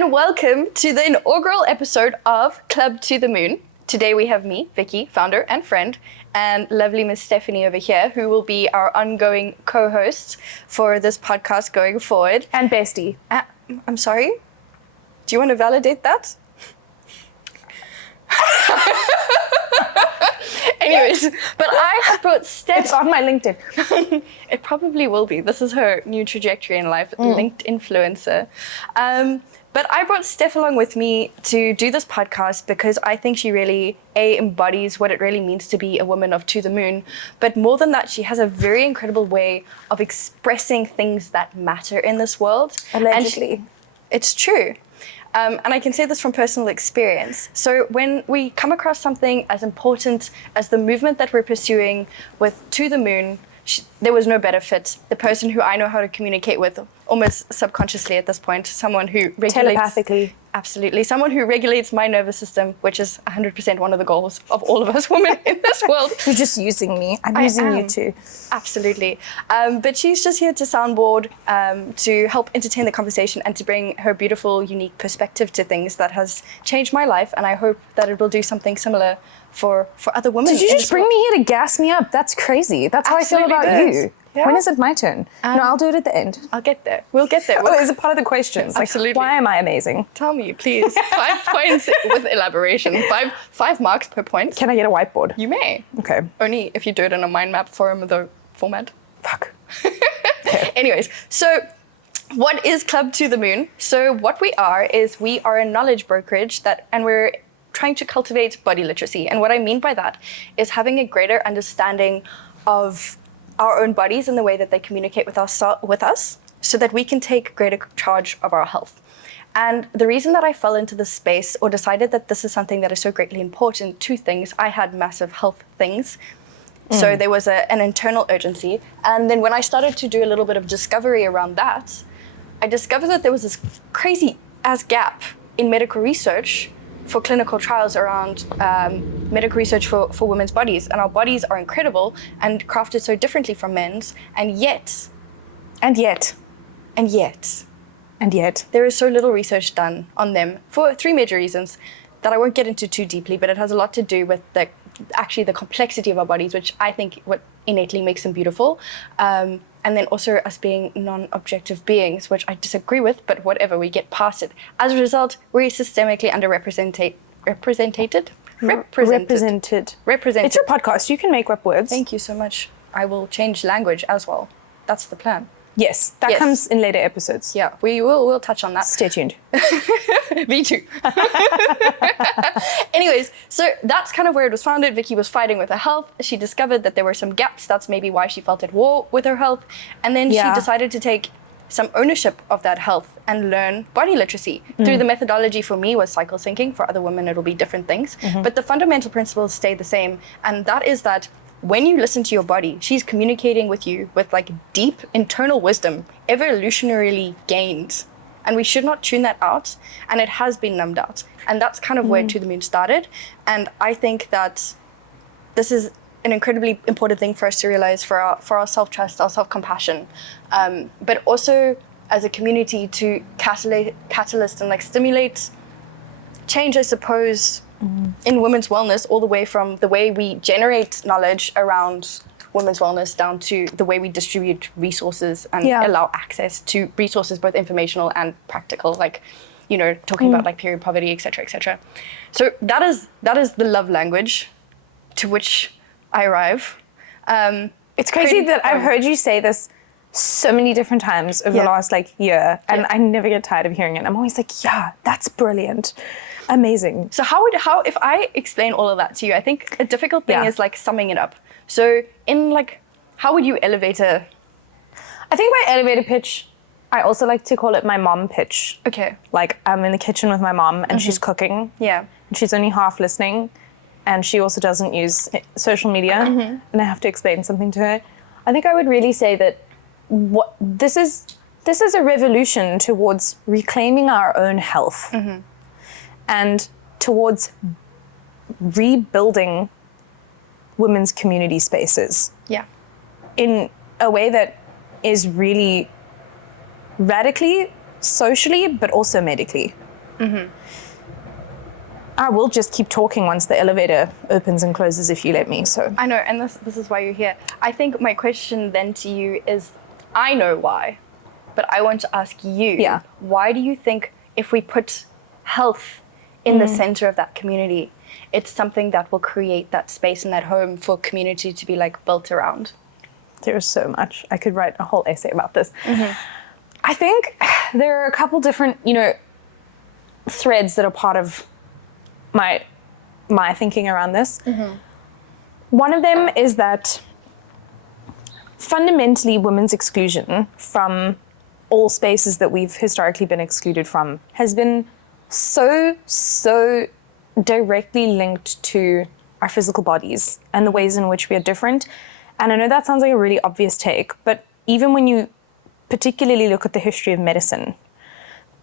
and welcome to the inaugural episode of Club to the Moon. Today we have me, Vicki, founder and friend, and lovely Miss Stephanie over here, who will be our ongoing co-host for this podcast going forward. And bestie. I'm sorry? Do you want to validate that? Anyways, but I have brought Steph. It's on my LinkedIn. It probably will be. This is her new trajectory in life, linked influencer. But I brought Steph along with me to do this podcast because I think she really, embodies what it really means to be a woman of To the Moon. But more than that, she has a very incredible way of expressing things that matter in this world. Allegedly. It's true. And I can say this from personal experience. So when we come across something as important as the movement that we're pursuing with To the Moon, there was no better fit. The person who I know how to communicate with almost subconsciously at this point, someone who regulates... Telepathically. Absolutely. Someone who regulates my nervous system, which is 100% one of the goals of all of us women in this world. You're just using me. I'm using you too. Absolutely. But she's just here to soundboard, to help entertain the conversation and to bring her beautiful, unique perspective to things that has changed my life. And I hope that it will do something similar for other women. Did you just bring me here to gas me up? That's crazy. That's how Absolutely I feel about you. Yeah. When is it my turn? No, I'll do it at the end. I'll get there. We'll get there. Oh, is it part of the questions? Absolutely. Like, why am I amazing? Tell me, please. 5 points with elaboration. Five marks per point. Can I get a whiteboard? You may. Okay. Only if you do it in a mind map format. Fuck. Okay. Anyways, so what is Club to the Moon? So what we are is we are a knowledge brokerage and we're trying to cultivate body literacy. And what I mean by that is having a greater understanding of our own bodies and the way that they communicate with us so that we can take greater charge of our health. And the reason that I fell into this space or decided that this is something that is so greatly important, 2 things. I had massive health things. So there was an internal urgency. And then when I started to do a little bit of discovery around that, I discovered that there was this crazy ass gap in medical research for clinical trials around medical research for women's bodies. And our bodies are incredible and crafted so differently from men's. And yet, there is so little research done on them for 3 major reasons that I won't get into too deeply, but it has a lot to do with the complexity of our bodies, which I think what innately makes them beautiful. And then also us being non-objective beings, which I disagree with, but whatever, we get past it. As a result, we're systemically underrepresented. Represented. It's your podcast. You can make up words. Thank you so much. I will change language as well. That's the plan. Yes, that comes in later episodes. Yeah, we'll touch on that. Stay tuned. Me too. Anyways, so that's kind of where it was founded. Vicki was fighting with her health. She discovered that there were some gaps. That's maybe why she felt at war with her health. And then she decided to take some ownership of that health and learn body literacy. Through the methodology for me was cycle syncing. For other women, it'll be different things. But the fundamental principles stay the same. And that is that when you listen to your body, she's communicating with you with like deep internal wisdom, evolutionarily gained. And we should not tune that out. And it has been numbed out. And that's kind of where To the Moon started. And I think that this is an incredibly important thing for us to realize for our self-trust, our self-compassion. But also as a community to catalyst and like stimulate change, I suppose, in women's wellness, all the way from the way we generate knowledge around women's wellness down to the way we distribute resources and allow access to resources, both informational and practical, like, you know, talking about like period poverty, et cetera, et cetera. So that is the love language to which I arrive. It's crazy that I've heard you say this so many different times over the last like year, and I never get tired of hearing it. I'm always like, yeah, that's brilliant. Amazing. So how if I explain all of that to you, I think a difficult thing is like summing it up. So in like, how would you elevate a... I think my elevator pitch, I also like to call it my mom pitch. Okay. Like I'm in the kitchen with my mom and she's cooking. Yeah. And she's only half listening and she also doesn't use social media and I have to explain something to her. I think I would really say that this is a revolution towards reclaiming our own health. And towards rebuilding women's community spaces. Yeah. In a way that is really radically, socially, but also medically. I will just keep talking once the elevator opens and closes if you let me. So I know, and this is why you're here. I think my question then to you is, I know why, but I want to ask you, why do you think if we put health in the center of that community, it's something that will create that space and that home for community to be like built around? There's so much. I could write a whole essay about this. I think there are a couple different, threads that are part of my thinking around this. One of them is that fundamentally women's exclusion from all spaces that we've historically been excluded from has been so directly linked to our physical bodies and the ways in which we are different. And I know that sounds like a really obvious take, but even when you particularly look at the history of medicine,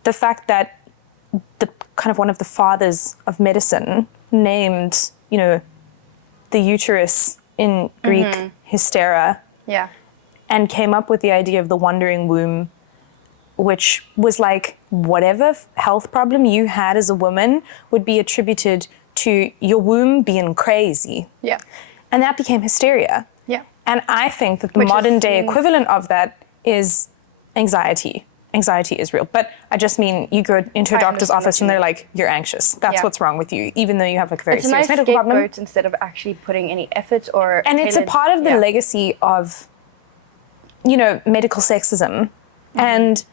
the fact that the kind of one of the fathers of medicine named, the uterus in Greek hystera, and came up with the idea of the wandering womb, which was like whatever health problem you had as a woman would be attributed to your womb being crazy. And that became hysteria. And I think that the modern day equivalent of that is anxiety. Anxiety is real. But I just mean you go into a doctor's office and they're like, you're anxious. That's what's wrong with you, even though you have like a very serious medical problem. It's a nice scapegoat instead of actually putting any effort or... And it's a part of the legacy of, medical sexism. And,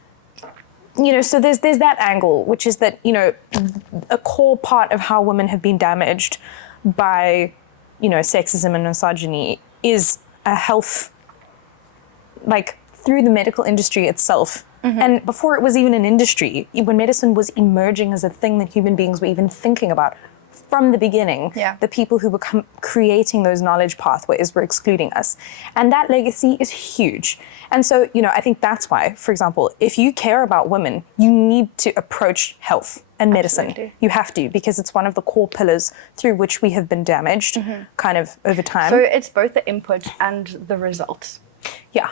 so there's that angle, which is that, a core part of how women have been damaged by, sexism and misogyny is a health, like through the medical industry itself. And before it was even an industry, when medicine was emerging as a thing that human beings were even thinking about from the beginning, the people who were creating those knowledge pathways were excluding us. And that legacy is huge. And so, I think that's why, for example, if you care about women, you need to approach health and medicine. Absolutely. You have to, because it's one of the core pillars through which we have been damaged kind of over time. So it's both the input and the results. Yeah.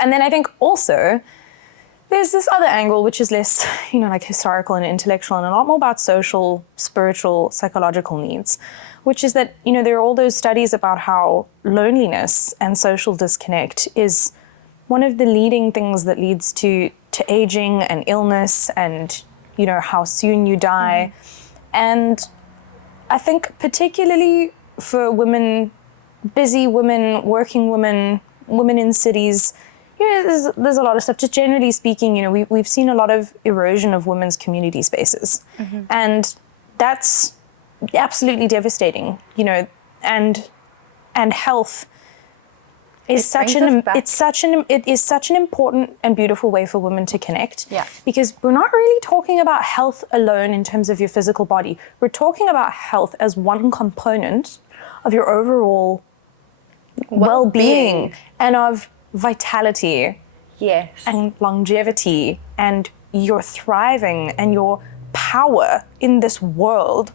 And then I think also there's this other angle, which is less, like historical and intellectual and a lot more about social, spiritual, psychological needs, which is that, there are all those studies about how loneliness and social disconnect is one of the leading things that leads to aging and illness and, how soon you die. And I think particularly for women, busy women, working women, women in cities, there's a lot of stuff. Just generally speaking, we've seen a lot of erosion of women's community spaces, and that's absolutely devastating. And health is it is such an important and beautiful way for women to connect. Because we're not really talking about health alone in terms of your physical body. We're talking about health as one component of your overall well-being and of vitality and longevity and your thriving and your power in this world,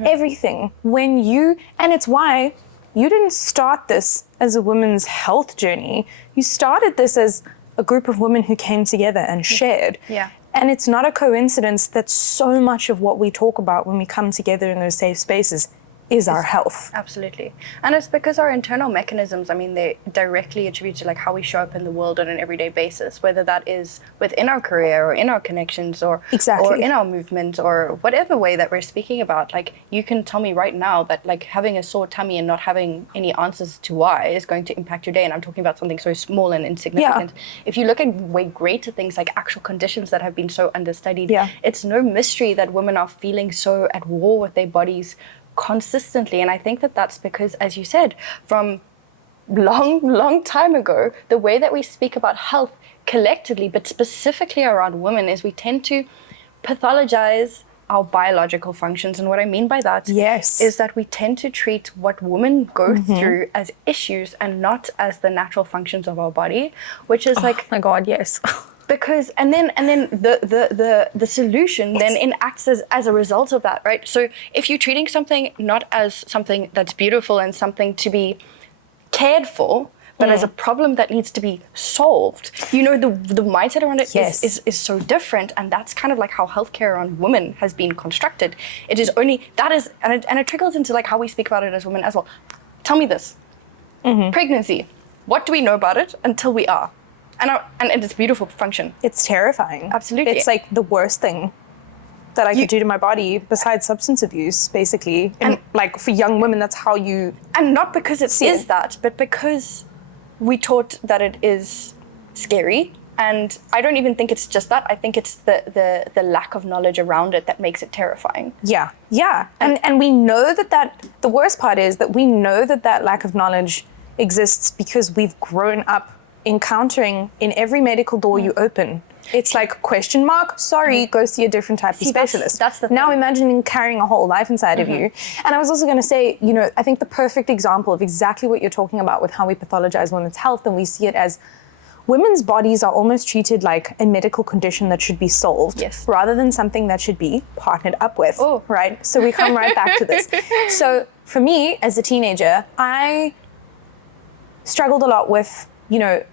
everything. And it's why you didn't start this as a women's health journey. You started this as a group of women who came together and shared. And it's not a coincidence that so much of what we talk about when we come together in those safe spaces is our health. Absolutely. And it's because our internal mechanisms, they directly attribute to like how we show up in the world on an everyday basis, whether that is within our career or in our connections or in our movement or whatever way that we're speaking about. Like you can tell me right now that like having a sore tummy and not having any answers to why is going to impact your day. And I'm talking about something so small and insignificant. If you look at way greater things like actual conditions that have been so understudied, it's no mystery that women are feeling so at war with their bodies consistently. And I think that that's because, as you said, from long time ago, the way that we speak about health collectively, but specifically around women, is we tend to pathologize our biological functions. And what I mean by that is that we tend to treat what women go through as issues and not as the natural functions of our body, which is like, my God, yes. Because and then the solution then enacts as a result of that, right? So if you're treating something not as something that's beautiful and something to be cared for, but as a problem that needs to be solved. You know, the mindset around it is so different, and that's kind of like how healthcare around women has been constructed. It is only, that is, and it trickles into like how we speak about it as women as well. Tell me this. Pregnancy. What do we know about it until we are? And it's a beautiful function. It's terrifying. Absolutely. It's like the worst thing that I could do to my body besides substance abuse, basically. And like for young women, that's how you... And not because it is that, but because we taught that it is scary. And I don't even think it's just that. I think it's the lack of knowledge around it that makes it terrifying. Yeah, yeah. And we know that the worst part is that we know that lack of knowledge exists because we've grown up encountering in every medical door you open. It's like, question mark, sorry, go see a different type of specialist. That's the thing. Now imagine carrying a whole life inside of you. And I was also going to say, you know, I think the perfect example of exactly what you're talking about with how we pathologize women's health, and we see it as women's bodies are almost treated like a medical condition that should be solved rather than something that should be partnered up with, right? So we come right back to this. So for me, as a teenager, I struggled a lot with, you know,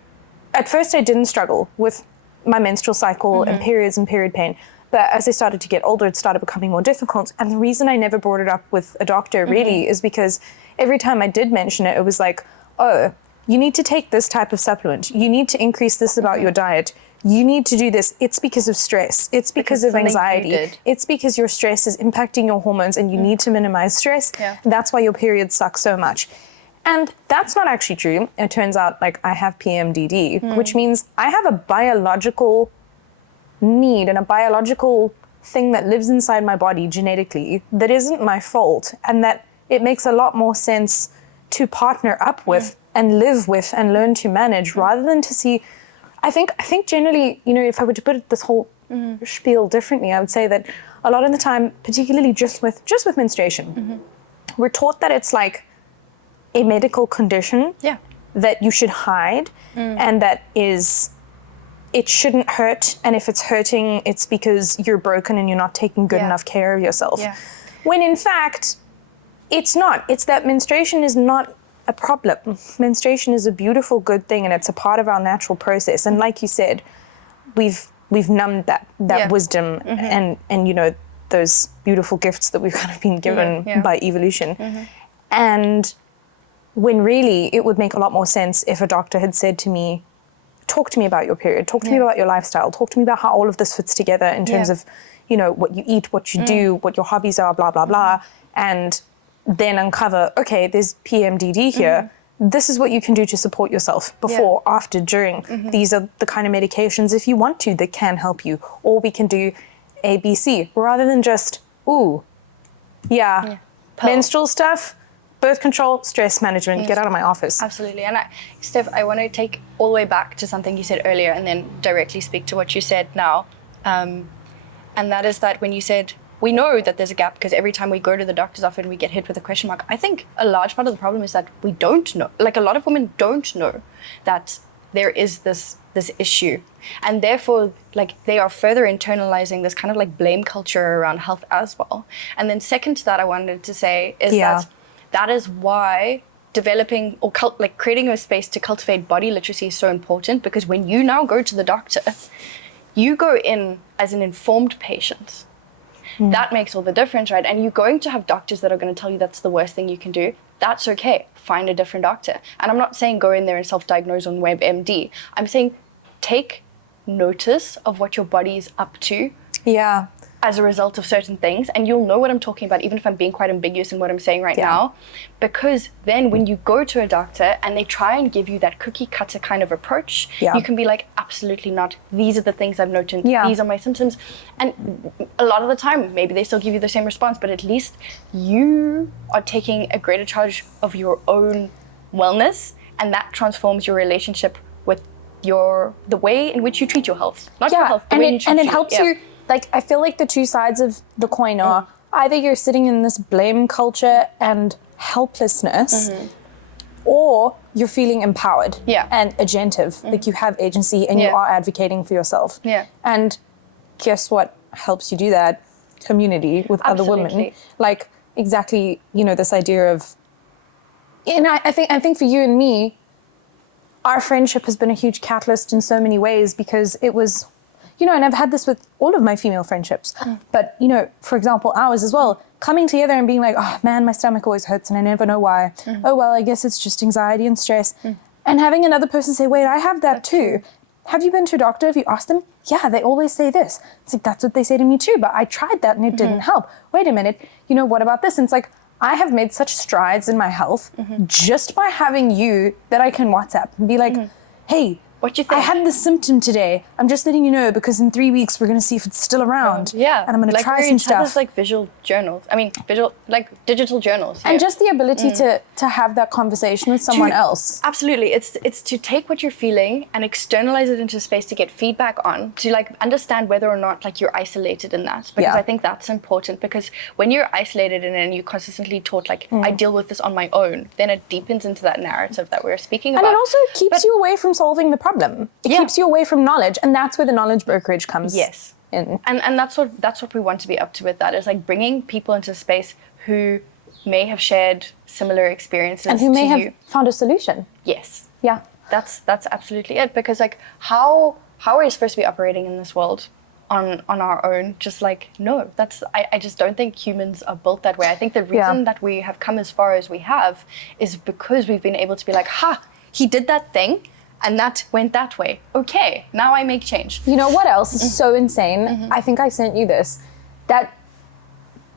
at first I didn't struggle with my menstrual cycle and periods and period pain. But as I started to get older, it started becoming more difficult. And the reason I never brought it up with a doctor really is because every time I did mention it, it was like, oh, you need to take this type of supplement. You need to increase this about your diet. You need to do this. It's because of stress. It's because of anxiety. It's because your stress is impacting your hormones and you need to minimize stress. That's why your periods suck so much. And that's not actually true. It turns out like I have PMDD, which means I have a biological need and a biological thing that lives inside my body genetically that isn't my fault, and that it makes a lot more sense to partner up with and live with and learn to manage rather than to see. I think generally, you know, if I were to put this whole spiel differently, I would say that a lot of the time, particularly just with menstruation, we're taught that it's like a medical condition that you should hide and that it shouldn't hurt, and if it's hurting, it's because you're broken and you're not taking good enough care of yourself. When in fact, it's not. It's that menstruation is not a problem. Menstruation is a beautiful, good thing, and it's a part of our natural process. And like you said, we've numbed that wisdom and you know, those beautiful gifts that we've kind of been given by evolution. And when really it would make a lot more sense if a doctor had said to me, talk to me about your period, talk to me about your lifestyle, talk to me about how all of this fits together in terms of, you know, what you eat, what you do, what your hobbies are, blah, blah, blah. And then uncover, okay, there's PMDD here. This is what you can do to support yourself before, after, during. These are the kind of medications, if you want to, that can help you. Or we can do A, B, C, rather than just, menstrual stuff, birth control, stress management, get out of my office. Absolutely. And Steph, I want to take all the way back to something you said earlier and then directly speak to what you said now. And that is that when you said, we know that there's a gap because every time we go to the doctor's office, we get hit with a question mark. I think a large part of the problem is that we don't know. Like, a lot of women don't know that there is this issue. And therefore, like, they are further that this kind of like blame culture around health as well. And then second to that, I wanted to say is that is why developing or creating a space to cultivate body literacy is so important, because when you now go to the doctor, you go in as an informed patient. That makes all the difference, right? And you're going to have doctors that are going to tell you that's the worst thing you can do. That's okay. Find a different doctor. And I'm not saying go in there and self-diagnose on WebMD. I'm saying take notice of what your body is up to. As a result of certain things, and you'll know what I'm talking about, even if I'm being quite ambiguous in what I'm saying right now, because then when you go to a doctor and they try and give you that cookie cutter kind of approach, you can be like, absolutely not. These are the things I've noted. These are my symptoms. And a lot of the time, maybe they still give you the same response, but at least you are taking a greater charge of your own wellness, and that transforms your relationship with the way in which you treat your health, not your health, the way you treat and it helps you. Like, I feel like the two sides of the coin are either you're sitting in this blame culture and helplessness, or you're feeling empowered and agentive, like you have agency and you are advocating for yourself. And guess what helps you do that? Community with other women. Like, exactly, you know, this idea of, and I think for you and me, our friendship has been a huge catalyst in so many ways because it was, you know, and I've had this with all of my female friendships, but, you know, for example, ours as well, coming together and being like, oh man, my stomach always hurts and I never know why. Oh, well, I guess it's just anxiety and stress. And having another person say, wait, I have that too. Have you been to a doctor? Have you asked them? Yeah, they always say this. It's like, that's what they say to me too, but I tried that and it didn't help. Wait a minute, you know, what about this? And it's like, I have made such strides in my health just by having you that I can WhatsApp and be like, hey, what you think? I had this symptom today. I'm just letting you know because in 3 weeks we're going to see if it's still around. Yeah. And I'm going to try some stuff. This, like visual journals. I mean, digital journals. And just the ability to have that conversation with someone else. Absolutely. It's to take what you're feeling and externalize it into space to get feedback on, to like understand whether or not like you're isolated in that. Because I think that's important, because when you're isolated and you're consistently taught like, I deal with this on my own, then it deepens into that narrative that we're speaking about. And it also keeps you away from solving the problem. It keeps you away from knowledge, and that's where the knowledge brokerage comes in. And that's what we want to be up to with that, is like bringing people into space who may have shared similar experiences and who may have found a solution. Yes. Yeah. That's absolutely it, because like how are we supposed to be operating in this world on our own? Just like, no, I just don't think humans are built that way. I think the reason that we have come as far as we have is because we've been able to be like, he did that thing and that went that way. Okay, now I make change. You know what else is so insane? I think I sent you this. That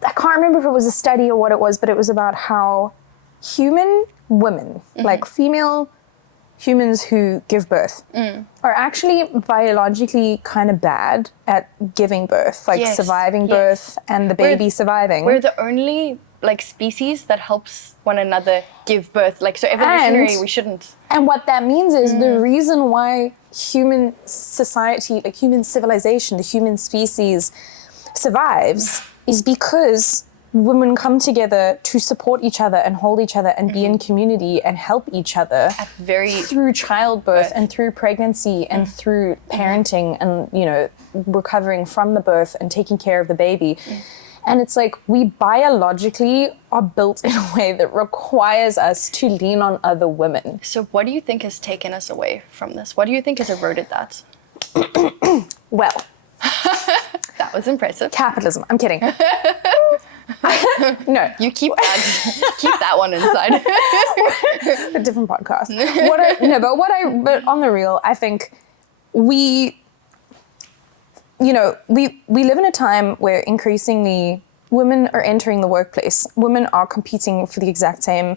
I can't remember if it was a study or what it was, but it was about how human women, like female humans who give birth, are actually biologically kind of bad at giving birth, like surviving birth and the baby surviving. We're the only like species that helps one another give birth. Like, so evolutionary, we shouldn't. And what that means is the reason why human society, like human civilization, the human species survives is because women come together to support each other and hold each other and be in community and help each other through childbirth and through pregnancy and through parenting and, you know, recovering from the birth and taking care of the baby. And it's like we biologically are built in a way that requires us to lean on other women. So what do you think has taken us away from this? What do you think has eroded that? Well. That was impressive. Capitalism. I'm kidding. No. You keep that one inside. A different podcast. But on the real, I think we live in a time where increasingly women are entering the workplace. Women are competing for the exact same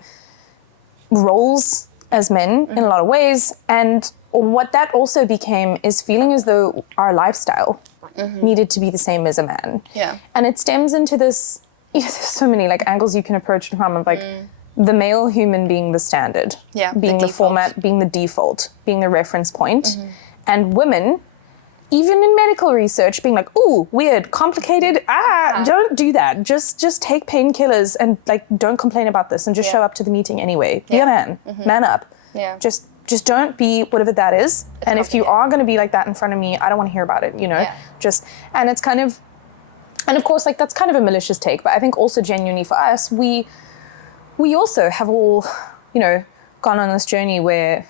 roles as men in a lot of ways. And what that also became is feeling as though our lifestyle needed to be the same as a man. Yeah. And it stems into this, there's so many like angles you can approach it from, of like the male human being the standard, being the format, being the default, being the reference point. And women, even in medical research, being like, ooh, weird, complicated, don't do that. Just take painkillers and like don't complain about this and just show up to the meeting anyway. Be a man, man up. Yeah. Just don't be whatever that is. And if you are going to be like that in front of me, I don't want to hear about it, you know? And it's kind of, and of course, like that's kind of a malicious take, but I think also genuinely for us, we also have all, you know, gone on this journey where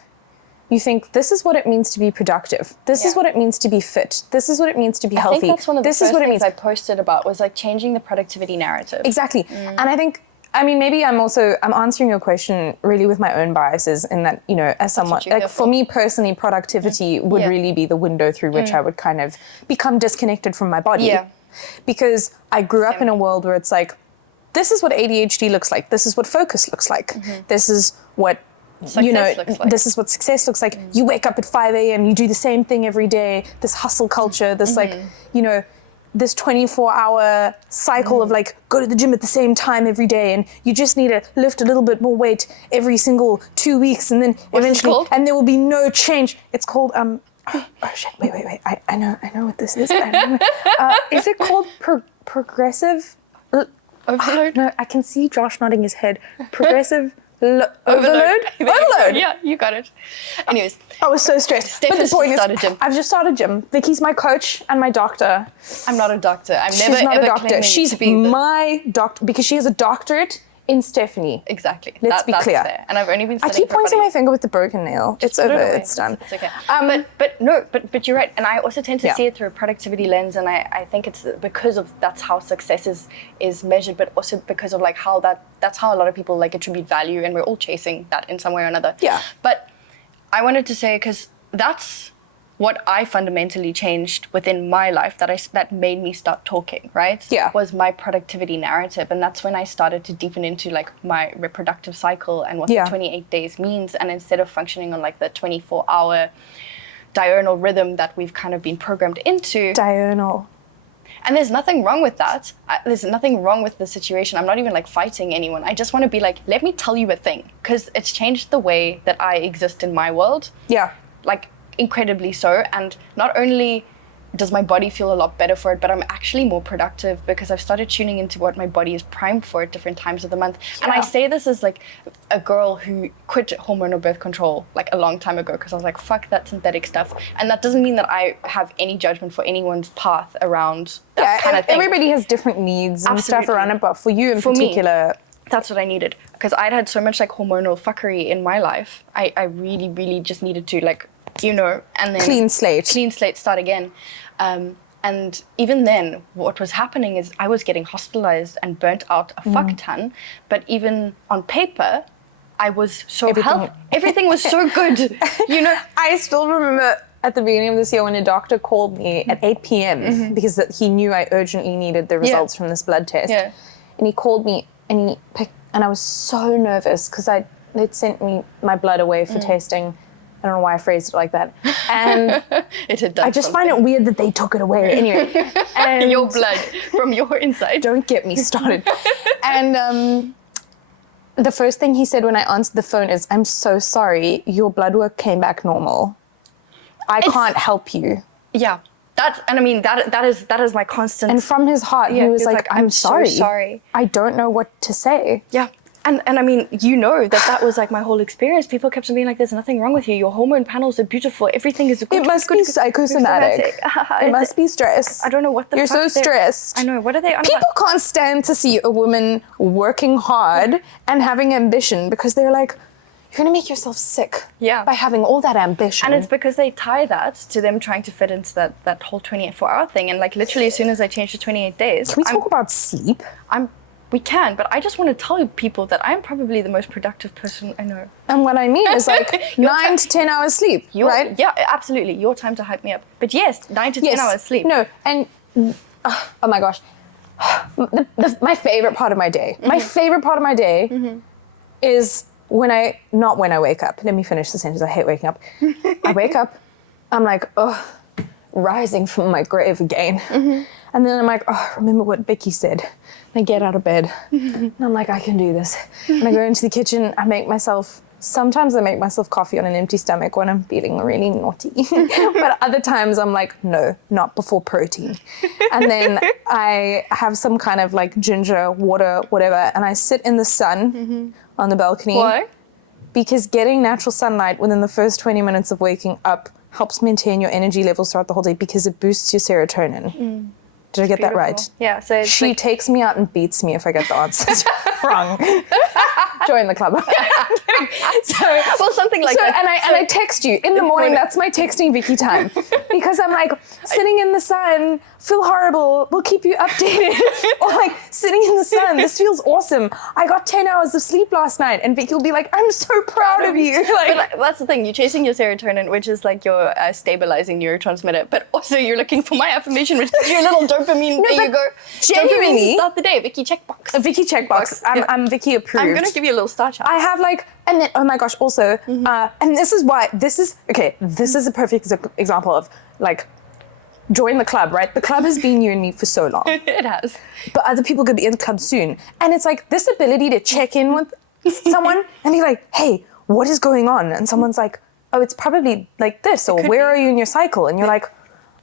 you think this is what it means to be productive. This is what it means to be fit. This is what it means to be healthy. I think that's one of the first things I posted about was like changing the productivity narrative. Exactly. And I think, I mean, maybe I'm answering your question really with my own biases in that, you know, as someone, like for me personally, productivity would really be the window through which I would kind of become disconnected from my body. Yeah. Because I grew up in a world where it's like, this is what ADHD looks like. This is what focus looks like. This is what, this is what success looks like. You wake up at 5 a.m., you do the same thing every day, this hustle culture, this like, you know, this 24-hour cycle of like, go to the gym at the same time every day and you just need to lift a little bit more weight every single 2 weeks and then eventually, and there will be no change. It's called, oh shit, wait. I know what this is. Is it called progressive overload? No, I can see Josh nodding his head. Progressive overload? Yeah, you got it. Anyways. I was so stressed. Steph has just started gym. I've just started gym. Vicky's my coach and my doctor. I'm not a doctor. She's not a doctor. She's my doctor because she has a doctorate in Stephanie. Exactly. Let's be clear. There. And I've only been. I keep pointing my finger with the broken nail. It's over. It's done. It's okay. But you're right. And I also tend to see it through a productivity lens, and I think it's because of that's how success is measured, but also because of like how that's how a lot of people like attribute value, and we're all chasing that in some way or another. Yeah. But I wanted to say, because that's what I fundamentally changed within my life that made me start talking, right? Yeah. Was my productivity narrative. And that's when I started to deepen into like my reproductive cycle and what the 28 days means. And instead of functioning on like the 24-hour diurnal rhythm that we've kind of been programmed into. Diurnal. And there's nothing wrong with that. There's nothing wrong with the situation. I'm not even like fighting anyone. I just want to be like, let me tell you a thing. Because it's changed the way that I exist in my world. Yeah. Like, incredibly so. And not only does my body feel a lot better for it, but I'm actually more productive because I've started tuning into what my body is primed for at different times of the month. Yeah. And I say this as like a girl who quit hormonal birth control like a long time ago because I was like, fuck that synthetic stuff. And that doesn't mean that I have any judgment for anyone's path around that kind of thing. Everybody has different needs and stuff around it, but for you in particular... That's what I needed, because I'd had so much like hormonal fuckery in my life. I really, really just needed to like, and then clean slate start again. And even then, what was happening is I was getting hospitalized and burnt out a fuck ton. But even on paper, I was so healthy. Everything was so good, I still remember at the beginning of this year when a doctor called me at 8 p.m. because he knew I urgently needed the results from this blood test. Yeah. And he called me and I was so nervous because they'd sent me my blood away for testing. I don't know why I phrased it like that. And it had done I just find it weird that they took it away anyway. And your blood from your inside. Don't get me started. And the first thing he said when I answered the phone is, "I'm so sorry, your blood work came back normal. I can't help you." Yeah. That is my constant. And from his heart, he was like, I'm sorry. So sorry. I don't know what to say. Yeah. And I mean, that was like my whole experience. People kept on being like, there's nothing wrong with you. Your hormone panels are beautiful. Everything is good. It must be psychosomatic. It must be stress. I don't know what the You're so stressed. I know. What are they on People about? can't stand to see a woman working hard and having ambition because they're like, you're going to make yourself sick by having all that ambition. And it's because they tie that to them trying to fit into that whole 24-hour thing. And like literally as soon as I changed to 28 days. Can we talk about sleep? We can, but I just want to tell people that I'm probably the most productive person I know. And what I mean is like 9 to 10 hours sleep, right? Yeah, absolutely. Your time to hype me up. But yes, 9 to 10 hours sleep. No, and oh my gosh. My favorite part of my day. My favorite part of my day is not when I wake up. Let me finish the sentence. I hate waking up. I wake up, I'm like, rising from my grave again. And then I'm like, remember what Vicki said. And I get out of bed and I'm like, I can do this. And I go into the kitchen, sometimes I make myself coffee on an empty stomach when I'm feeling really naughty. But other times I'm like, no, not before protein. And then I have some kind of like ginger, water, whatever, and I sit in the sun on the balcony. Why? Because getting natural sunlight within the first 20 minutes of waking up helps maintain your energy levels throughout the whole day because it boosts your serotonin. Did I get that right? Yeah. So she takes me out and beats me if I get the answers wrong. Join the club. Something like that. And I text you in the morning. That's my texting Vicki time because I'm like sitting in the sun, feel horrible. We'll keep you updated. Or like sitting in the sun. This feels awesome. I got 10 hours of sleep last night, and Vicki will be like, "I'm so proud of you." But that's the thing. You're chasing your serotonin, which is like your stabilizing neurotransmitter, but also you're looking for my affirmation, which is your little dopamine. There you go. Genuinely, dopamine to start the day. Vicki checkbox. A Vicki checkbox. I'm Vicki approved. I'm gonna give you a little star chart. I have like, and then, oh my gosh, also, and this is why, this is a perfect example of like, join the club, right? The club has been you and me for so long. It has. But other people could be in the club soon. And it's like this ability to check in with someone and be like, hey, what is going on? And someone's like, oh, it's probably like this, or where are you in your cycle? And you're like,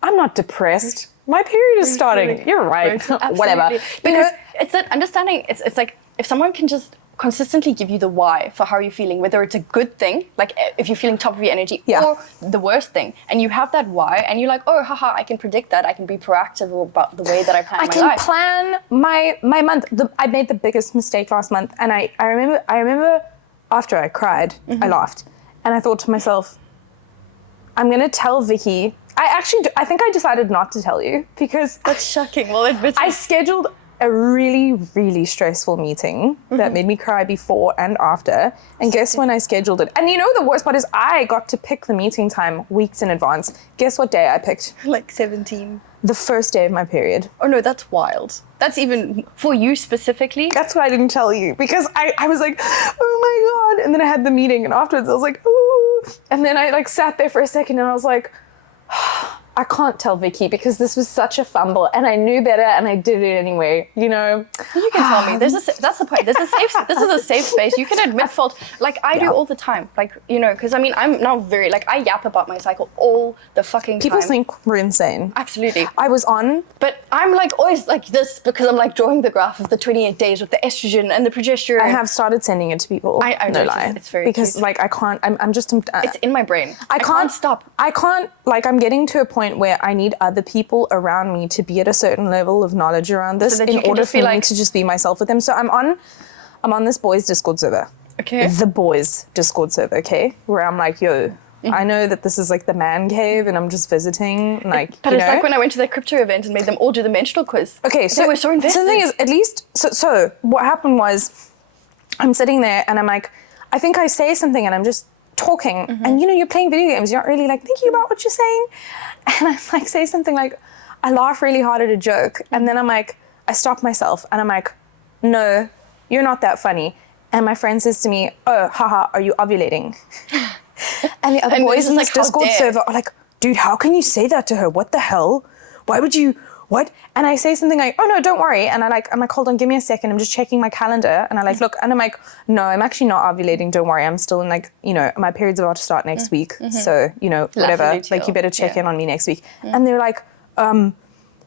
I'm not depressed. My period is starting. You're right. Whatever. Because it's that understanding. It's like if someone can just consistently give you the why for how you're feeling, whether it's a good thing, like if you're feeling top of your energy, or the worst thing. And you have that why, and you're like, oh, haha, I can predict that. I can be proactive about the way that I plan my life. I can plan my month. I made the biggest mistake last month, and I remember after I cried, I laughed, and I thought to myself, I'm gonna tell Vicki. I think I decided not to tell you because that's shocking. Well, I scheduled a really, really stressful meeting that made me cry before and after. And guess when I scheduled it? And you know the worst part is I got to pick the meeting time weeks in advance. Guess what day I picked? Like 17. The first day of my period. Oh no, that's wild. That's even for you specifically. That's what I didn't tell you because I was like, oh my God. And then I had the meeting and afterwards I was like, ooh. And then I like sat there for a second and I was like, I can't tell Vicki because this was such a fumble and I knew better and I did it anyway, you know. You can tell me. That's the point. This is a safe space. You can admit fault like I do all the time. Like, you know, because I mean, I'm now very, like, I yap about my cycle all the fucking time. People think we're insane. Absolutely. I was on. But I'm like always like this because I'm like drawing the graph of the 28 days with the estrogen and the progesterone. I have started sending it to people. I no know, lie. it's very because cute. Like I can't, I'm just. It's in my brain. I can't stop. I can't, like I'm getting to a point where I need other people around me to be at a certain level of knowledge around this in order for me to just be myself with them. So I'm on this boys Discord server. Okay. The boys Discord server, okay? Where I'm like, yo, I know that this is like the man cave and I'm just visiting, like, but it's like when I went to the crypto event and made them all do the menstrual quiz. Okay, so they were so invested. So the thing is, at least, so what happened was I'm sitting there and I'm like, I think I say something and I'm just talking and you know, you're playing video games, you're not really like thinking about what you're saying. And I like say something like, I laugh really hard at a joke. And then I'm like, I stop myself and I'm like, no, you're not that funny. And my friend says to me, oh, haha, are you ovulating? And the other boys in this Discord server are like, dude, how can you say that to her? What the hell? Why would you, what? And I say something like, oh no, don't worry. And I'm like, hold on, give me a second. I'm just checking my calendar. And I like, look, and I'm like, no, I'm actually not ovulating. Don't worry. I'm still in like, you know, my period's about to start next week. So, you know, whatever, like you better check in on me next week. And they're like,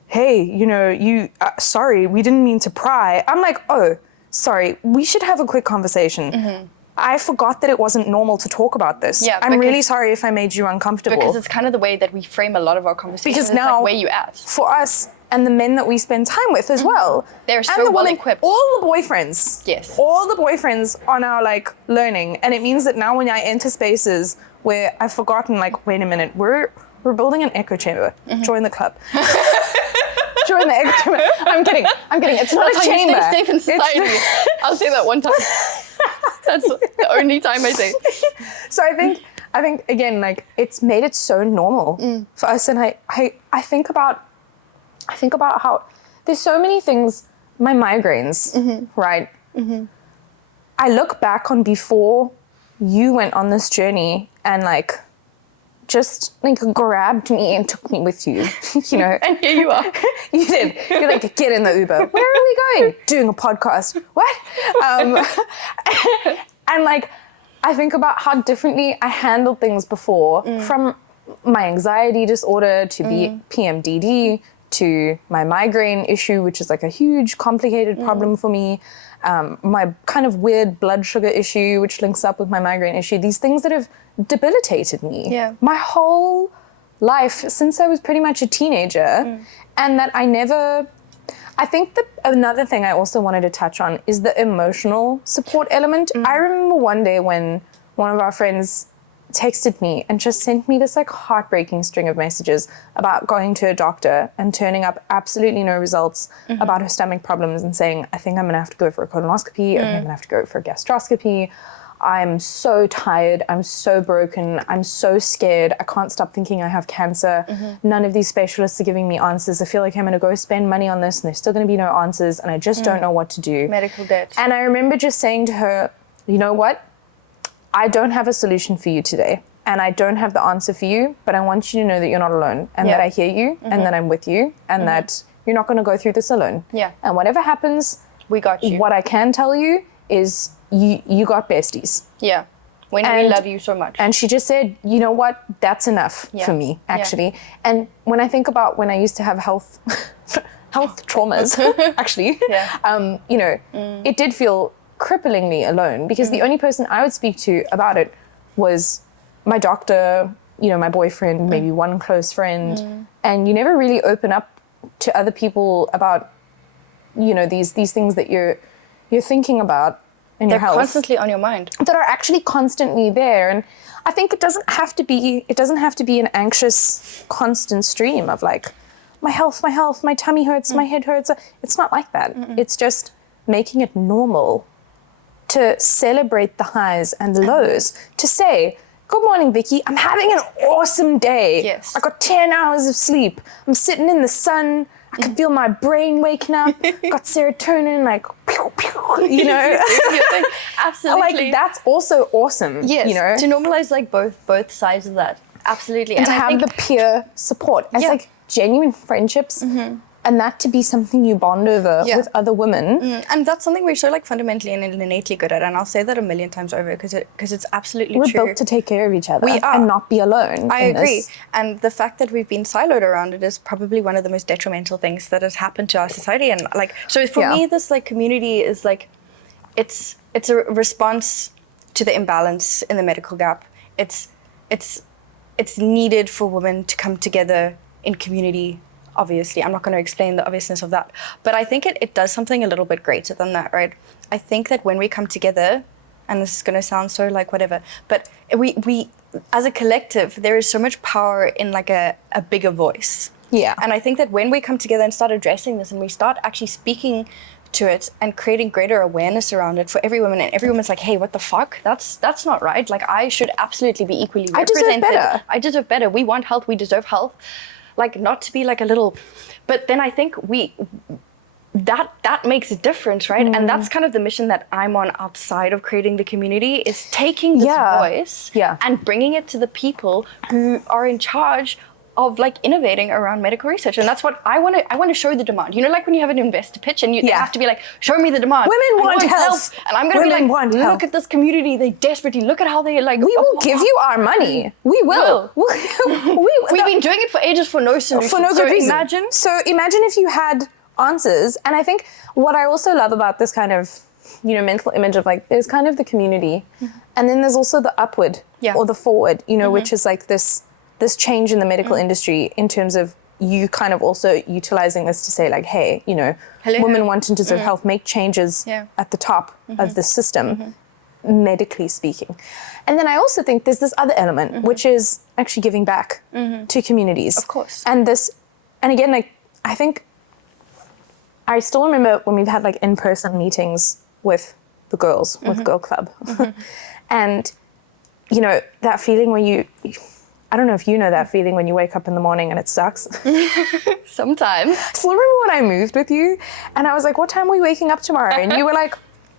hey, you know, sorry, we didn't mean to pry. I'm like, oh, sorry, we should have a quick conversation. I forgot that it wasn't normal to talk about this. Yeah, I'm really sorry if I made you uncomfortable. Because it's kind of the way that we frame a lot of our conversations. Because now, like where you at. For us and the men that we spend time with as well. They're so well equipped. All the boyfriends. Yes. All the boyfriends are now like learning. And it means that now when I enter spaces where I've forgotten, like, wait a minute, we're building an echo chamber. Join the club. Join the echo chamber. I'm kidding. It's not a chamber. That's how you stay safe in society. I'll say that one time. That's the only time I say. So I think again, like, it's made it so normal for us. And I think about how there's so many things, my migraines, right? I look back on before you went on this journey and like just like grabbed me and took me with you, you know. And here you are. You did. You're like, get in the Uber. Where are we going? Doing a podcast. What? And like, I think about how differently I handled things before, from my anxiety disorder to PMDD to my migraine issue, which is like a huge complicated problem for me. My kind of weird blood sugar issue, which links up with my migraine issue. These things that have debilitated me my whole life since I was pretty much a teenager. And that I think that another thing I also wanted to touch on is the emotional support element. I remember one day when one of our friends texted me and just sent me this like heartbreaking string of messages about going to a doctor and turning up absolutely no results about her stomach problems and saying, I think I'm gonna have to go for a colonoscopy, I think I'm gonna have to go for a gastroscopy. I'm so tired, I'm so broken, I'm so scared, I can't stop thinking I have cancer. None of these specialists are giving me answers. I feel like I'm gonna go spend money on this and there's still gonna be no answers and I just don't know what to do. Medical debt. And I remember just saying to her, you know what? I don't have a solution for you today and I don't have the answer for you, but I want you to know that you're not alone and that I hear you and that I'm with you and that you're not gonna go through this alone. Yeah. And whatever happens, we got you. What I can tell you is you got besties. Yeah. We love you so much. And she just said, you know what? That's enough for me, actually. And when I think about when I used to have health traumas, actually, you know, it did feel cripplingly alone, because the only person I would speak to about it was my doctor, you know, my boyfriend, maybe one close friend, and you never really open up to other people about, you know, these things that you're thinking about in your health. They're constantly on your mind. That are actually constantly there. And I think it doesn't have to be an anxious, constant stream of like, my health, my tummy hurts, my head hurts. It's not like that. It's just making it normal to celebrate the highs and the lows, to say, good morning, Vicki. I'm having an awesome day. Yes. I got 10 hours of sleep. I'm sitting in the sun. I can feel my brain waking up. Got serotonin, like, pew, pew, you know? Absolutely. Like, that's also awesome. Yes. You know? To normalize like both sides of that. Absolutely. And to have the peer support as like genuine friendships. And that to be something you bond over with other women. And that's something we're so like fundamentally and innately good at. And I'll say that a million times over because it's absolutely true. We're built to take care of each other We are. and not be alone. I agree. And the fact that we've been siloed around it is probably one of the most detrimental things that has happened to our society. And like, so for me, this like community is like, it's a response to the imbalance in the medical gap. It's needed for women to come together in community. Obviously, I'm not going to explain the obviousness of that, but I think it does something a little bit greater than that, right? I think that when we come together, and this is going to sound so like whatever, but we as a collective, there is so much power in like a bigger voice. Yeah. And I think that when we come together and start addressing this and we start actually speaking to it and creating greater awareness around it for every woman, and every woman's like, hey, what the fuck? That's not right. Like, I should absolutely be equally represented. I deserve better. We want health. We deserve health. Like, not to be like a little, but then I think that makes a difference, right? And that's kind of the mission that I'm on outside of creating the community, is taking this voice and bringing it to the people who are in charge of like innovating around medical research. And that's what I want to show the demand. You know, like when you have an investor pitch and you have to be like, show me the demand. Women want health. And I'm going to be like, look at this community. They desperately, look at how they like. We will give you our money. We will. We've been doing it for ages for no solution. For no good reason. Imagine if you had answers. And I think what I also love about this kind of, you know, mental image of like, there's kind of the community. And then there's also the upward or the forward, you know, which is like this change in the medical industry in terms of you kind of also utilizing this to say like, hey, you know, women want to deserve health, make changes at the top of the system, medically speaking. And then I also think there's this other element, which is actually giving back to communities. Of course. And again, like, I think I still remember when we've had like in-person meetings with the girls, with Girl Club. And, you know, that feeling where I don't know if you know that feeling when you wake up in the morning and it sucks. Sometimes. So remember when I moved with you and I was like, what time are we waking up tomorrow? And you were like,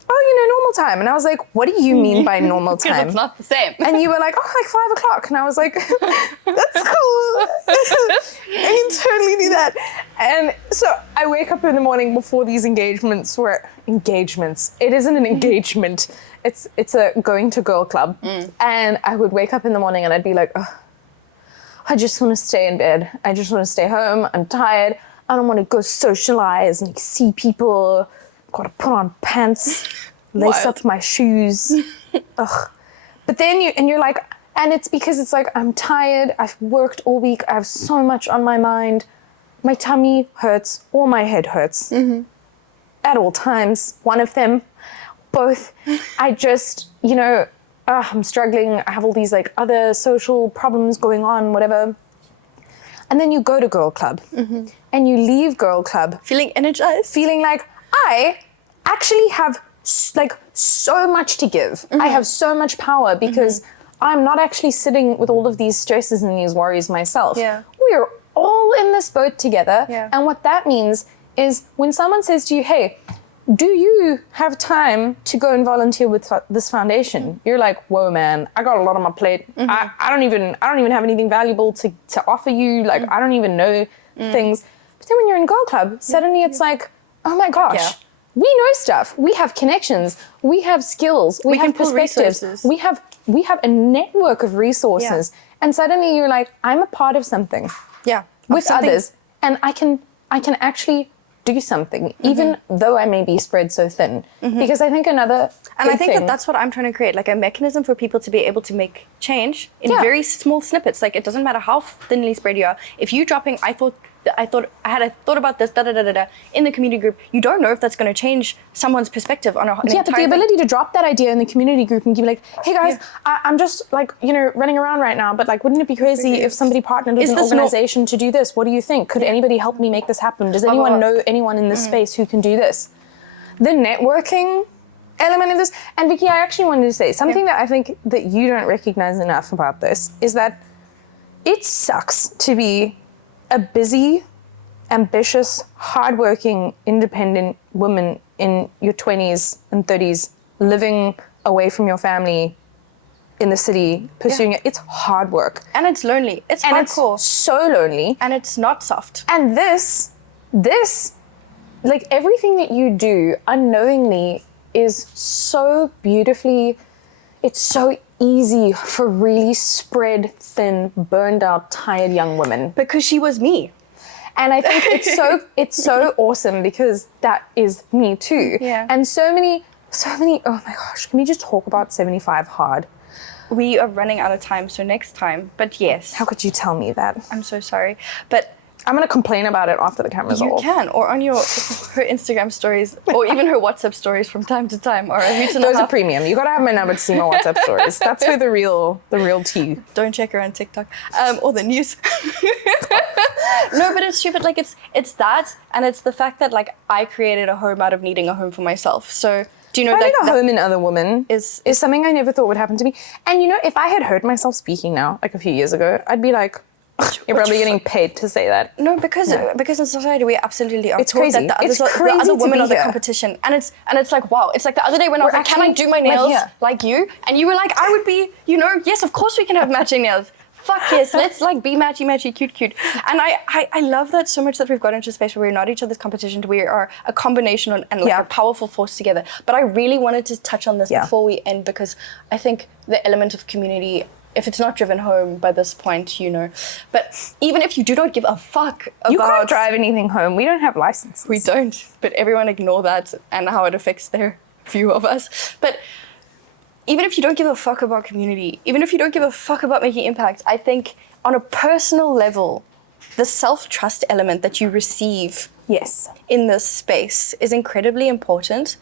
oh, you know, normal time. And I was like, what do you mean by normal time? Because it's not the same. And you were like, oh, like 5 o'clock. And I was like, that's cool. I can totally do that. And so I wake up in the morning before these engagements. It isn't an engagement. It's a going to Girl Club. And I would wake up in the morning and I'd be like, oh, I just want to stay in bed. I just want to stay home. I'm tired. I don't want to go socialize and like, see people. Got to put on pants, lace up my shoes. Ugh. But then you're like, and it's because it's like, I'm tired. I've worked all week. I have so much on my mind. My tummy hurts or my head hurts at all times. One of them, both. I just, you know, I'm struggling. I have all these like other social problems going on, whatever. And then you go to Girl Club and you leave Girl Club. Feeling energized. Feeling like, I actually have like so much to give. I have so much power because I'm not actually sitting with all of these stresses and these worries myself. Yeah. We're all in this boat together. Yeah. And what that means is when someone says to you, hey, do you have time to go and volunteer with this foundation? You're like, whoa, man, I got a lot on my plate. I don't even have anything valuable to offer you. Like, I don't even know things. But then when you're in Girl Club, suddenly it's like, oh my gosh, we know stuff. We have connections. We have skills. We have perspectives. We have a network of resources. And suddenly you're like, I'm a part of something. Yeah. With others. And I can actually do something, even though I may be spread so thin. Because I think I think that's what I'm trying to create, like a mechanism for people to be able to make change in very small snippets. Like, it doesn't matter how thinly spread you are. If you're dropping, I thought about this, in the community group, you don't know if that's going to change someone's perspective on an but the ability to drop that idea in the community group and be like, hey guys, I'm just like, running around right now, but like, wouldn't it be crazy if somebody partnered with an organization to do this? What do you think? Could anybody help me make this happen? Does anyone know anyone in this space who can do this? The networking element of this, and Vicki, I actually wanted to say something that I think that you don't recognize enough about this is that it sucks to be a busy, ambitious, hardworking, independent woman in your 20s and 30s, living away from your family in the city, pursuing it. It's hard work. And it's lonely. It's hardcore. It's so lonely. And it's not soft. And this, like everything that you do unknowingly is so beautifully, it's so easy for really spread thin, burned out, tired young women. Because she was me. And I think it's so awesome because that is me too. Yeah. And so many, oh my gosh, can we just talk about 75 hard? We are running out of time, so next time, but yes. How could you tell me that? I'm so sorry. But I'm going to complain about it after the camera's off. You can, or on her Instagram stories, or even her WhatsApp stories from time to time. Or those are premium. You got to have my number to see my WhatsApp stories. That's where the real tea. Don't check her on TikTok or the news. No, but it's stupid. Like it's that, and it's the fact that like I created a home out of needing a home for myself. So do you know finding a home in other women is something I never thought would happen to me. And if I had heard myself speaking now, like a few years ago, I'd be like, you're probably getting paid to say that. No, because in society we absolutely are it's taught crazy. that the other women are the competition, and it's like wow. It's like the other day when I was like, can I do my nails like you? And you were like, I would be, yes, of course we can have matching nails. Fuck yes, let's like be matchy, cute. And I love that so much that we've got into a space where we're not each other's competition, we are a combination and like a powerful force together. But I really wanted to touch on this before we end because I think the element of community, if it's not driven home by this point, But even if you do not give a fuck about... You can't drive anything home. We don't have licenses. We don't. But everyone ignore that and how it affects their view of us. But even if you don't give a fuck about community, even if you don't give a fuck about making impact, I think on a personal level, the self-trust element that you receive in this space is incredibly important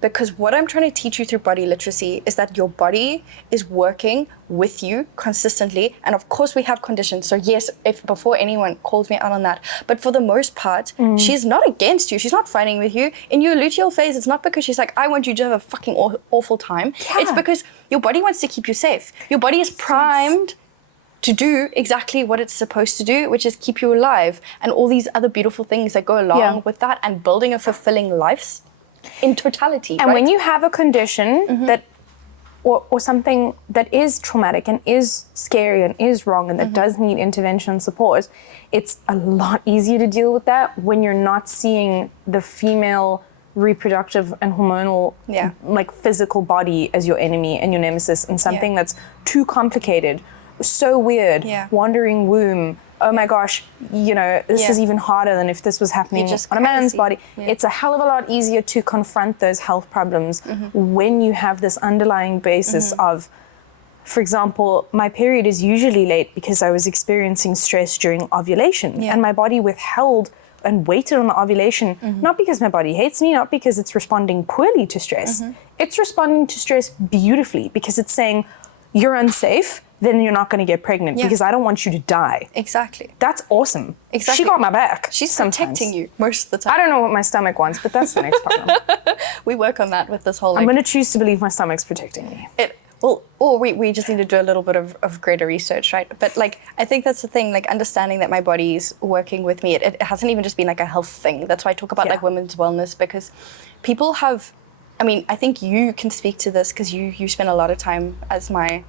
because what I'm trying to teach you through body literacy is that your body is working with you consistently. And of course we have conditions. So yes, if before anyone calls me out on that, but for the most part, she's not against you. She's not fighting with you. In your luteal phase, it's not because she's like, I want you to have a fucking awful time. Yeah. It's because your body wants to keep you safe. Your body is primed to do exactly what it's supposed to do, which is keep you alive and all these other beautiful things that go along with that and building a fulfilling life in totality. And when you have a condition that or something that is traumatic and is scary and is wrong and that does need intervention and support, it's a lot easier to deal with that when you're not seeing the female reproductive and hormonal like physical body as your enemy and your nemesis and something that's too complicated, so weird, wandering womb. Oh my gosh, this is even harder than if this was happening on a man's body. It's a hell of a lot easier to confront those health problems when you have this underlying basis of, for example, my period is usually late because I was experiencing stress during ovulation and my body withheld and waited on the ovulation, not because my body hates me, not because it's responding poorly to stress. It's responding to stress beautifully because it's saying, you're unsafe, then you're not going to get pregnant because I don't want you to die. Exactly. That's awesome. Exactly. She got my back. She's protecting you most of the time. I don't know what my stomach wants, but that's the next problem. We work on that with this whole... I'm going to choose to believe my stomach's protecting me. We just need to do a little bit of greater research, right? But I think that's the thing, understanding that my body's working with me. It hasn't even just been a health thing. That's why I talk about women's wellness because people have... I think you can speak to this because you spend a lot of time as my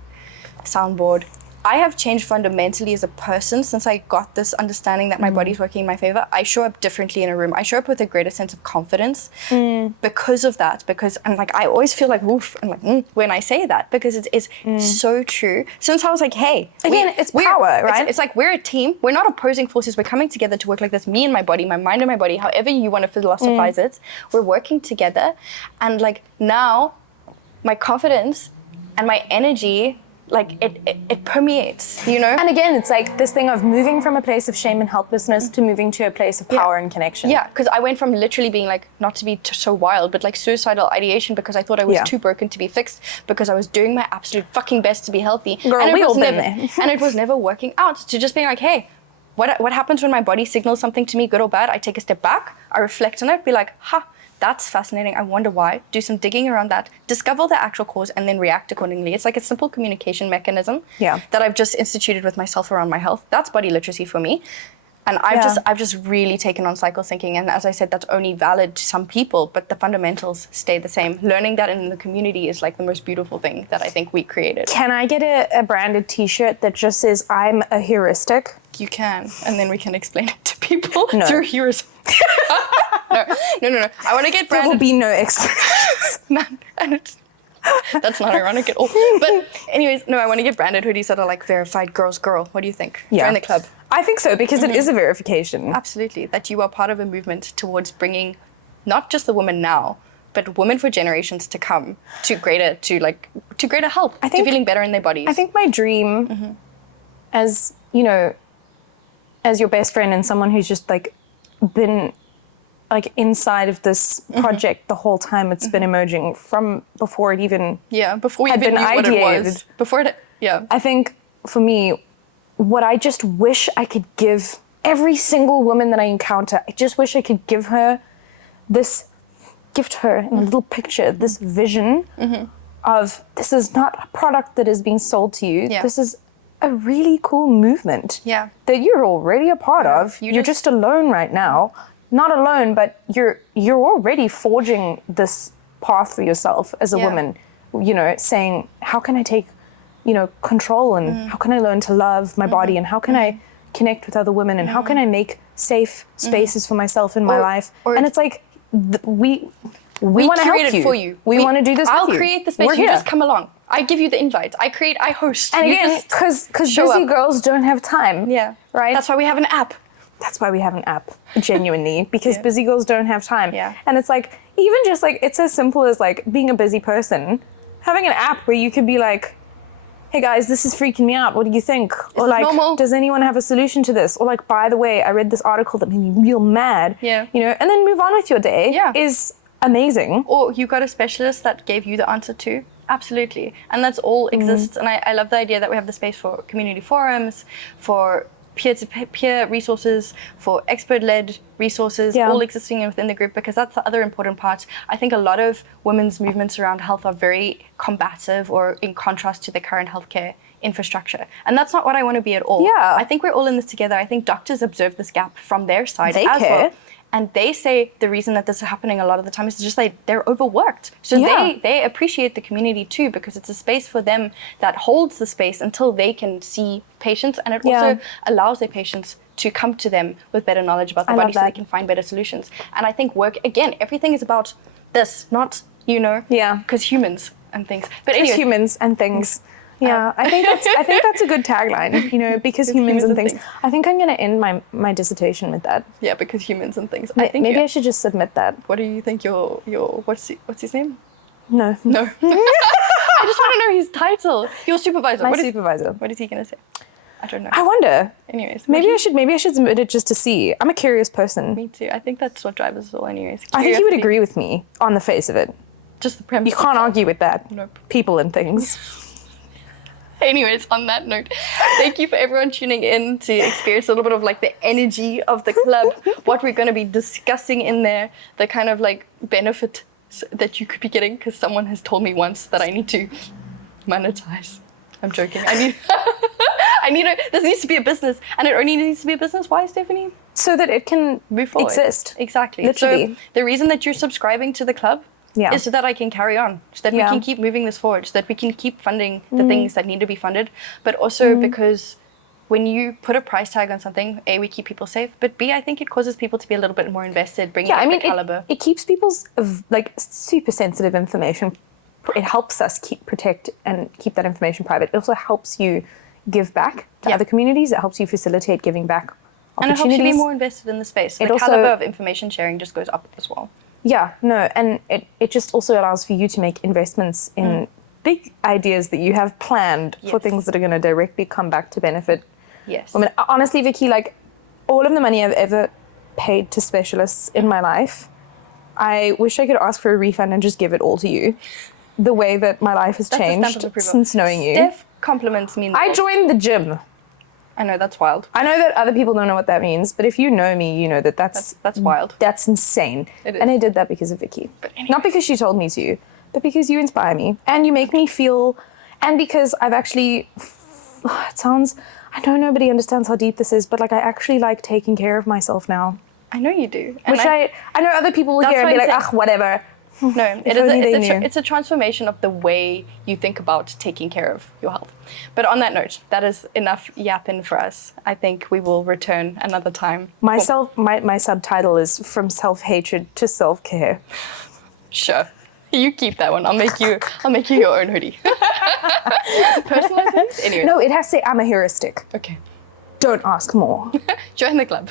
soundboard I have changed fundamentally as a person since I got this understanding that my body's working in my favor. I show up differently in a room. I show up with a greater sense of confidence because of that. Because I'm like, I always feel like woof and like when I say that, because it's so true. Since I was like, hey, again, it's power, right? It's like we're a team. We're not opposing forces. We're coming together to work like this. Me and my body, my mind and my body, however you want to philosophize it. We're working together, and like now, my confidence and my energy, like it permeates, you know? And again, it's like this thing of moving from a place of shame and helplessness to moving to a place of power and connection. Yeah, because I went from literally being like, not to be so wild, but like suicidal ideation because I thought I was too broken to be fixed, because I was doing my absolute fucking best to be healthy. Girl, and we all been there. And it was never working out. To just being like, hey, what happens when my body signals something to me, good or bad? I take a step back, I reflect on it, be like, that's fascinating. I wonder why. Do some digging around that, discover the actual cause, and then react accordingly. It's like a simple communication mechanism that I've just instituted with myself around my health. That's body literacy for me. And I've just really taken on cycle syncing. And as I said, that's only valid to some people, but the fundamentals stay the same. Learning that in the community is like the most beautiful thing that I think we created. Can I get a branded t-shirt that just says, I'm a heuristic? You can, and then we can explain it to people through heuristic. No. I want to get branded. There will be no explanations. Man, and that's not ironic at all. But anyways, no, I want to get branded hoodies that are like verified girl. What do you think? Yeah. Join the club. I think so, because it is a verification. Absolutely. That you are part of a movement towards bringing not just the woman now, but women for generations to come to greater health, to feeling better in their bodies. I think my dream as, you know, as your best friend and someone who's just like been like inside of this project the whole time it's been emerging from before it even before we even knew what it was. Before it, I think for me, what I just wish I could give every single woman that I encounter, I just wish I could gift her in a little picture, this vision of this is not a product that is being sold to you. This is a really cool movement that you're already a part of. You're just alone right now. Not alone, but you're already forging this path for yourself as a woman, you know, saying, how can I take, you know, control, and how can I learn to love my body, and how can I connect with other women, and how can I make safe spaces for myself in my life? And it's like, we want to help you. For you. We want to do this with you. I'll create the space. You just come along. I give you the invites. I host. And again, because busy girls don't have time. Yeah. Right? That's why we have an app. That's why we have an app, genuinely, because busy girls don't have time. Yeah. And it's like, even just like, it's as simple as like being a busy person, having an app where you could be like, hey guys, this is freaking me out. What do you think? Or like, does anyone have a solution to this? Or like, by the way, I read this article that made me real mad. Yeah. You know, and then move on with your day is amazing. Or you got a specialist that gave you the answer too. Absolutely. And that's all exists. And I love the idea that we have the space for community forums, for peer-to-peer resources, for expert-led resources, all existing within the group, because that's the other important part. I think a lot of women's movements around health are very combative or in contrast to the current healthcare infrastructure. And that's not what I want to be at all. Yeah. I think we're all in this together. I think doctors observe this gap from their side as well. And they say the reason that this is happening a lot of the time is just like they're overworked. So they appreciate the community too, because it's a space for them that holds the space until they can see patients. And it also allows their patients to come to them with better knowledge about the body so they can find better solutions. And I think work, again, everything is about this, not, you know, because humans and things. But anyway, humans and things. Yeah, I think that's a good tagline, you know, because humans and things. I think I'm going to end my dissertation with that. Yeah, because humans and things. I think maybe I should just submit that. What do you think your what's his name? No. I just want to know his title. Your supervisor. My supervisor. What is he going to say? I don't know. I wonder. Anyways, maybe I should submit it just to see. I'm a curious person. Me too. I think that's what drives us all. Anyways, I think he would agree with me on the face of it. Just the premise. You can't argue with that. Nope. People and things. Anyways, on that note, thank you for everyone tuning in to experience a little bit of like the energy of the club, what we're going to be discussing in there, the kind of like benefit that you could be getting, because someone has told me once that I need to monetize. I'm joking. This needs to be a business, and it only needs to be a business. Why, Stephanie? So that it can move forward. Exist. Exactly. Literally. So the reason that you're subscribing to the club is so that I can carry on, so that we can keep moving this forward, so that we can keep funding the things that need to be funded, but also because when you put a price tag on something, A, we keep people safe, but B, I think it causes people to be a little bit more invested, bringing up the caliber. It keeps people's like super sensitive information. It helps us protect and keep that information private. It also helps you give back to other communities. It helps you facilitate giving back opportunities. And it helps you be more invested in the space. The caliber of information sharing just goes up as well. Yeah, no, and it just also allows for you to make investments in big ideas that you have planned for things that are going to directly come back to benefit. Yes. I mean, honestly, Vicki, like all of the money I've ever paid to specialists in my life, I wish I could ask for a refund and just give it all to you. The way that my life has changed since knowing you. Steph compliments me. I joined the gym. I know, that's wild. I know that other people don't know what that means, but if you know me, you know that that's wild. That's insane. It is. And I did that because of Vicki. Not because she told me to, but because you inspire me and you make me feel, and because I've actually, it sounds, I know nobody understands how deep this is, but like I actually like taking care of myself now. I know you do. And which I know other people will hear and be like, whatever. No, it's a transformation of the way you think about taking care of your health. But on that note, that is enough yapping for us. I think we will return another time. My subtitle is From Self-Hatred to Self-Care. Sure. You keep that one. I'll make you your own hoodie. Personalized? Anyway. No, it has to say I'm a heuristic. Okay. Don't ask more. Join the club.